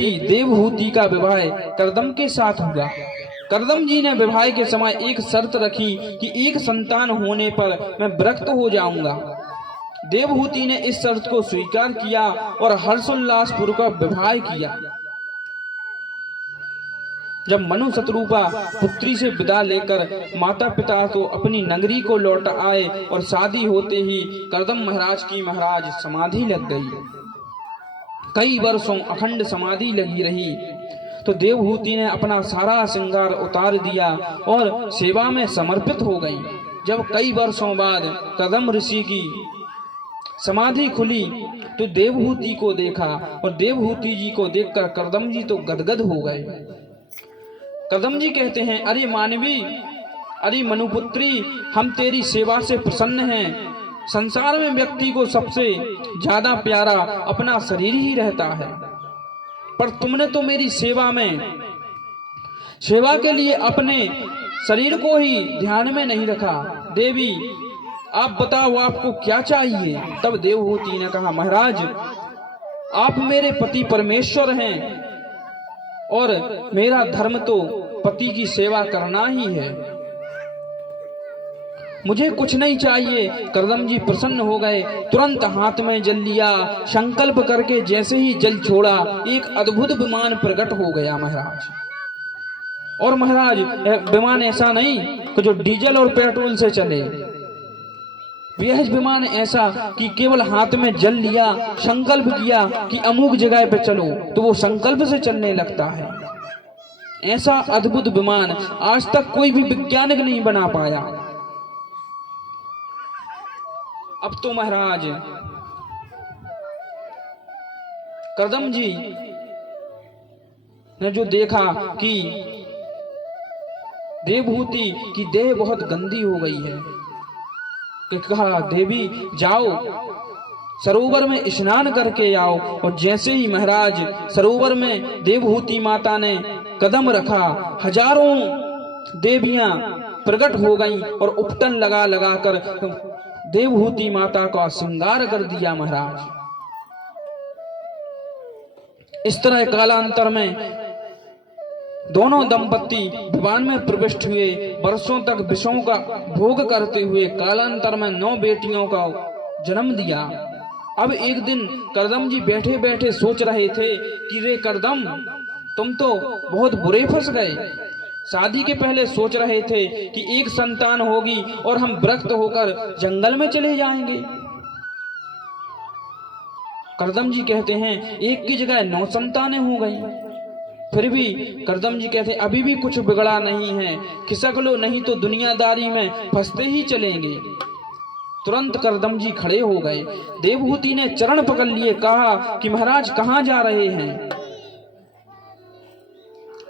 बेटी देवहूति का विवाह करदम के साथ हुआ। करदम जी ने विवाह के समय एक शर्त रखी कि एक संतान होने पर मैं विरक्त हो जाऊंगा। देवहूति ने इस शर्त को स्वीकार किया और हर्षोल्लास पूर्वक विवाह किया। जब मनु शत्रुपा पुत्री से विदा लेकर माता पिता तो अपनी नगरी को लौट आए और शादी होते ही करदम महाराज की महाराज समाधि लग गई। कई वर्षों अखंड समाधि लगी रही तो देवहूति ने अपना सारा श्रृंगार उतार दिया और सेवा में समर्पित हो गई। जब कई वर्षों बाद करदम ऋषि की समाधि खुली तो देवहूति को देखा और देवहूति जी को देखकर करदम जी तो गदगद हो गए। करदम जी कहते हैं, अरे मानवी, अरे मनुपुत्री, हम तेरी सेवा से प्रसन्न हैं। संसार में व्यक्ति को सबसे ज्यादा प्यारा अपना शरीर ही रहता है, पर तुमने तो मेरी सेवा के लिए अपने शरीर को ही ध्यान में नहीं रखा। देवी, आप बताओ आपको क्या चाहिए? तब देवहूति ने कहा, महाराज, आप मेरे पति परमेश्वर हैं और मेरा धर्म तो पति की सेवा करना ही है, मुझे कुछ नहीं चाहिए। करदम जी प्रसन्न हो गए, तुरंत हाथ में जल लिया। संकल्प करके जैसे ही जल छोड़ा, एक अद्भुत विमान प्रकट हो गया महाराज। और महाराज, विमान ऐसा नहीं कि जो डीजल और पेट्रोल से चले, यह विमान ऐसा कि केवल हाथ में जल लिया, संकल्प किया कि अमुक जगह पे चलो, तो वो संकल्प से चलने लगता है। ऐसा अद्भुत विमान आज तक कोई भी वैज्ञानिक नहीं बना पाया। अब तो महाराज करदम जी ने जो देखा कि देवहूति की देह बहुत गंदी हो गई है, कि कहा, देवी जाओ सरोवर में स्नान करके आओ। और जैसे ही महाराज सरोवर में देवहूति माता ने कदम रखा, हजारों देवियां प्रकट हो गईं और उपटन लगा लगा कर देवहूति माता का श्रृंगार कर दिया महाराज। इस तरह कालांतर में दोनों दंपति विमान में प्रविष्ट हुए। वर्षों तक विषयों का भोग करते हुए कालांतर में 9 बेटियों का जन्म दिया। अब एक दिन करदम जी बैठे बैठे सोच रहे थे कि रे करदम, तुम तो बहुत बुरे फंस गए। शादी के पहले सोच रहे थे कि एक संतान होगी और हम विरक्त होकर जंगल में चले जाएंगे। करदम जी कहते हैं, एक की जगह 9 संतानें हो गई। फिर भी करदम जी कहते हैं, अभी भी कुछ बिगड़ा नहीं है, खिसक लो नहीं तो दुनियादारी में फंसते ही चलेंगे। तुरंत करदम जी खड़े हो गए। देवहूति ने चरण पकड़ लिए, कहा कि महाराज कहाँ जा रहे हैं?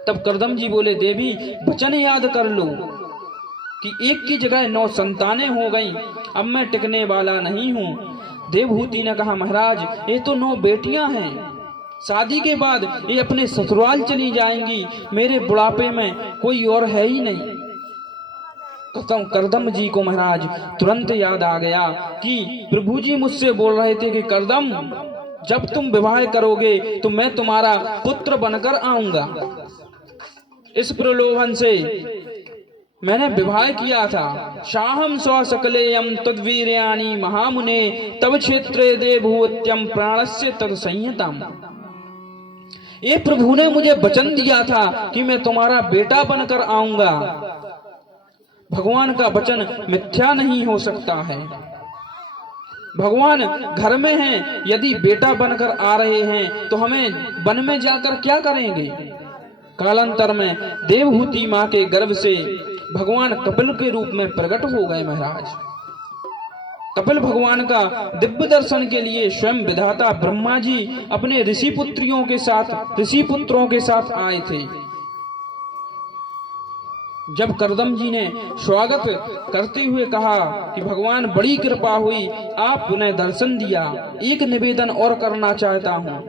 तब करदम जी बोले, देवी वचन याद कर लो कि एक की जगह 9 संतानें हो गईं, अब मैं टिकने वाला नहीं हूँ। देवहूति ने कहा, महाराज ये तो 9 बेटियां हैं, शादी के बाद ये अपने ससुराल चली जाएंगी, मेरे बुढ़ापे में कोई और है ही नहीं। करदम जी को महाराज तुरंत याद आ गया कि प्रभु जी मुझसे बोल रहे थे कि करदम, जब तुम विवाह करोगे तो मैं तुम्हारा पुत्र बनकर आऊंगा। इस प्रलोभन से मैंने विवाह किया था। शाहम स्व सकलेयम तद्वीर्याणि महामुने तब क्षेत्रे देवहूत्यम प्राणस्य तत्संयतम। ये प्रभु ने मुझे वचन दिया था कि मैं तुम्हारा बेटा बनकर आऊंगा। भगवान का वचन मिथ्या नहीं हो सकता है। भगवान घर में हैं, यदि बेटा बनकर आ रहे हैं तो हमें वन में जाकर क्या करेंगे? कालांतर में देवहूति माँ के गर्भ से भगवान कपिल के रूप में प्रकट हो गए महाराज। कपिल भगवान का दिव्य दर्शन के लिए स्वयं विधाता ब्रह्मा जी अपने ऋषि पुत्रों के साथ आए थे। जब करदम जी ने स्वागत करते हुए कहा कि भगवान बड़ी कृपा हुई, आपने दर्शन दिया, एक निवेदन और करना चाहता हूँ।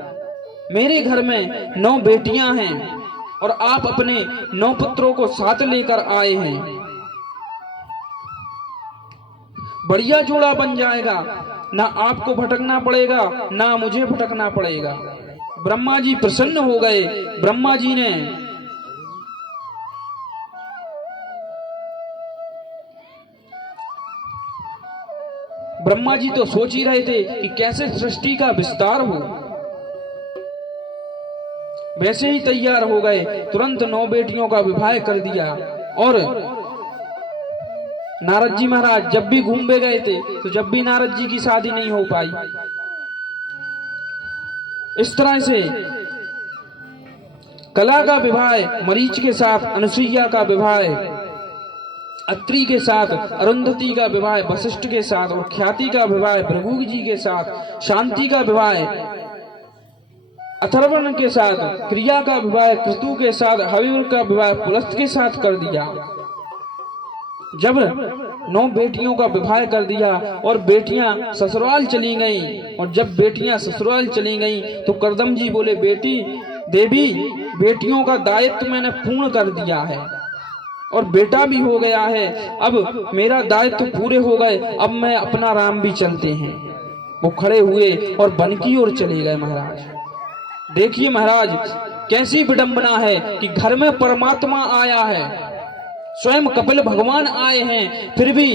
मेरे घर में 9 बेटियां हैं और आप अपने 9 पुत्रों को साथ लेकर आए हैं। बढ़िया जोड़ा बन जाएगा, ना आपको भटकना पड़ेगा ना मुझे भटकना पड़ेगा। ब्रह्मा जी प्रसन्न हो गए। ब्रह्मा जी ने तो सोच ही रहे थे कि कैसे सृष्टि का विस्तार हो, वैसे ही तैयार हो गए। तुरंत 9 बेटियों का विवाह कर दिया। और नारद जी महाराज जब भी घूमने गए थे तो जब भी नारद जी की शादी नहीं हो पाई। इस तरह से कला का विवाह मरीच के साथ, अनुसुईया का विवाह अत्रि के साथ, अरुंधति का विवाह वशिष्ठ के साथ, और ख्याति का विवाह भृगु जी के साथ, शांति का विवाह अथर्वण के साथ, क्रिया का विवाह क्रतु के साथ, हविर का विवाह पुलस्त के साथ कर दिया। जब 9 बेटियों का विवाह कर दिया और बेटियां ससुराल चली गईं, और जब बेटियां ससुराल चली गईं तो करदम जी बोले, बेटी देवी, बेटियों का दायित्व मैंने पूर्ण कर दिया है और बेटा भी हो गया है। अब मेरा दायित्व पूरे हो गए, अब मैं अपना राम भी चलते हैं। वो खड़े हुए और वन की ओर चले गए। महाराज देखिए महाराज, कैसी विडंबना है कि घर में परमात्मा आया है, स्वयं कपिल भगवान आए हैं, फिर भी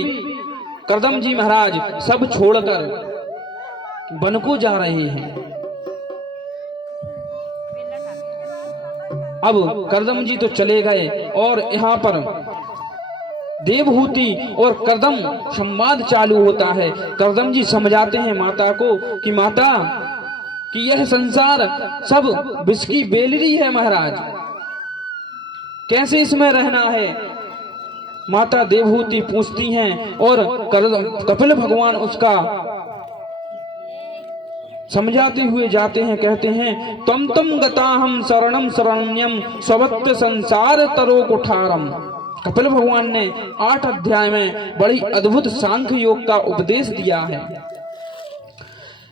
करदम जी महाराज सब छोड़कर वन को जा रहे हैं। अब करदम जी तो चले गए और यहाँ पर देवहूति और करदम संवाद चालू होता है। करदम जी समझाते हैं माता को कि माता, कि यह संसार सब विष की बेलरी है महाराज, कैसे इसमें रहना है। माता देवहूति पूछती हैं और कपिल भगवान उसका समझाते हुए जाते हैं। कहते हैं, तम गताहम शरणम शरण्यम स्वत्व संसार तरो कुठारम। कपिल भगवान ने 8 अध्याय में बड़ी अद्भुत सांख्य योग का उपदेश दिया है।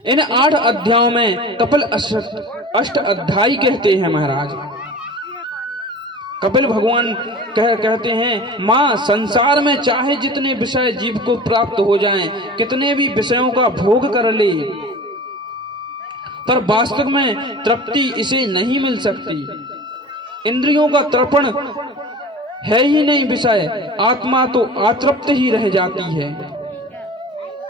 इन 8 अध्यायों में कपिल अष्ट अध्यायी कहते हैं महाराज। कपिल भगवान कहते हैं, माँ, संसार में चाहे जितने विषय जीव को प्राप्त हो जाएं, कितने भी विषयों का भोग कर ले, पर वास्तव में तृप्ति इसे नहीं मिल सकती। इंद्रियों का तर्पण है ही नहीं विषय, आत्मा तो अतृप्त ही रह जाती है।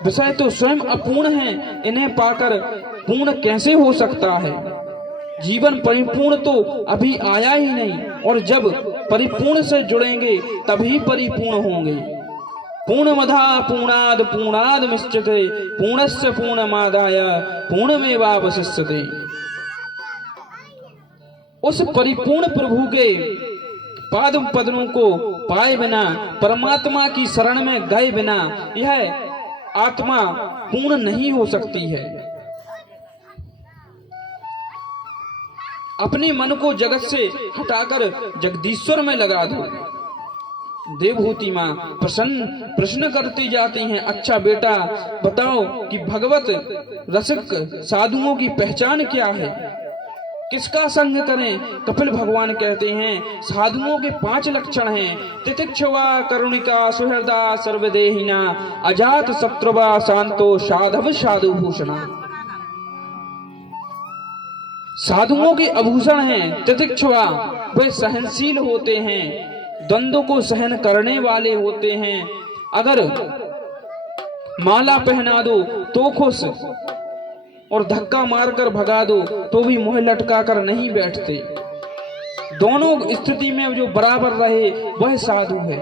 विषय तो स्वयं अपूर्ण हैं, इन्हें पाकर पूर्ण कैसे हो सकता है। जीवन परिपूर्ण तो अभी आया ही नहीं, और जब परिपूर्ण से जुड़ेंगे तभी परिपूर्ण होंगे। पूर्णमधा पूर्णाद पूर्णाद मुच्यते पूर्णस्य पूर्णमादाय पूर्णमेवावशिष्यते। उस परिपूर्ण प्रभु के पाद पद्मों को पाए बिना, परमात्मा की शरण में गए बिना यह आत्मा पूर्ण नहीं हो सकती है। अपने मन को जगत से हटाकर जगदीश्वर में लगा दो। देवहूति माँ प्रश्न करती जाती हैं, अच्छा बेटा बताओ कि भगवत रसिक साधुओं की पहचान क्या है, किसका संग करें। कपिल भगवान कहते हैं, साधुओं के 5 लक्षण हैं, तितिक्षवा करुणिका सुहृदा सर्वदेहिना अजात शत्रुवा शांतो साधव साधु भूषणा। साधुओं के आभूषण हैं तितिक्षवा, वे सहनशील होते हैं, द्वंद्व को सहन करने वाले होते हैं। अगर माला पहना दो तो खुश, और धक्का मारकर भगा दो तो भी मुंह लटका कर नहीं बैठते। दोनों स्थिति में जो बराबर रहे वह साधु है।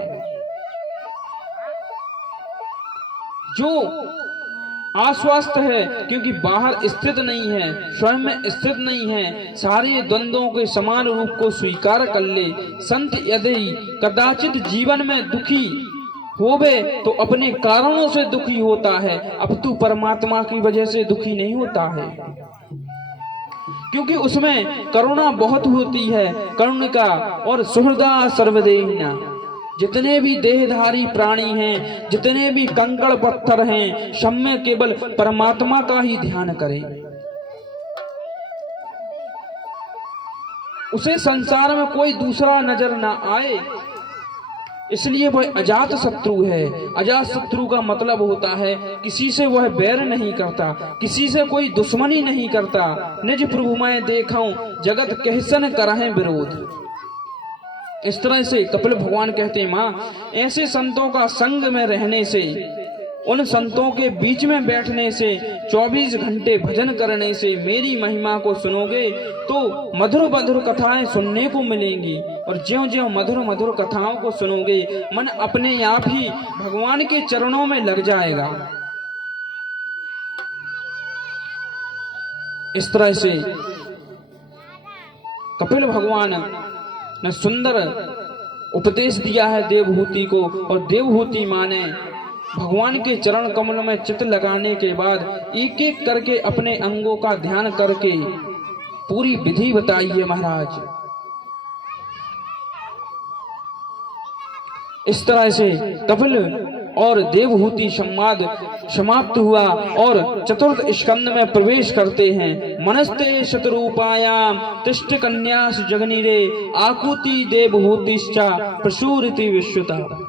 जो आश्वस्त है क्योंकि बाहर स्थित नहीं है, स्वयं में स्थित नहीं है, सारे द्वंद्वों के समान रूप को स्वीकार कर ले। संत यदि कदाचित जीवन में दुखी होवे तो अपने कारणों से दुखी होता है, अपितु परमात्मा की वजह से दुखी नहीं होता है, क्योंकि उसमें करुणा बहुत होती है। करुणिका और सुहृदा सर्वदेहिना। जितने भी देहधारी प्राणी हैं, जितने भी कंकड़ पत्थर हैं, सब में केवल परमात्मा का ही ध्यान करें। उसे संसार में कोई दूसरा नजर ना आए। इसलिए वह अजात शत्रु है। अजात शत्रु का मतलब होता है किसी से वह बैर नहीं करता, किसी से कोई दुश्मनी नहीं करता। निज प्रभु मैं देखूं जगत कहसन करहें विरोध। इस तरह से कपिल भगवान कहते हैं, माँ ऐसे संतों का संग में रहने से, उन संतों के बीच में बैठने से, 24 घंटे भजन करने से, मेरी महिमा को सुनोगे तो मधुर मधुर कथाएं सुनने को मिलेंगी। और ज्यों ज्यों मधुर मधुर कथाओं को सुनोगे मन अपने आप ही भगवान के चरणों में लग जाएगा। इस तरह से कपिल भगवान ने सुंदर उपदेश दिया है देवहूति को। और देवहूति माने भगवान के चरण कमल में चित लगाने के बाद एक एक करके अपने अंगों का ध्यान करके पूरी विधि बताई है महाराज। इस तरह से कपिल और देवहूति संवाद समाप्त हुआ और चतुर्थ स्कंद में प्रवेश करते हैं। मनस्ते शतरूपायाम तिष्ठ कन्यास जगनीरे आकुति देवहूतिश्च प्रसूरिति विश्वता।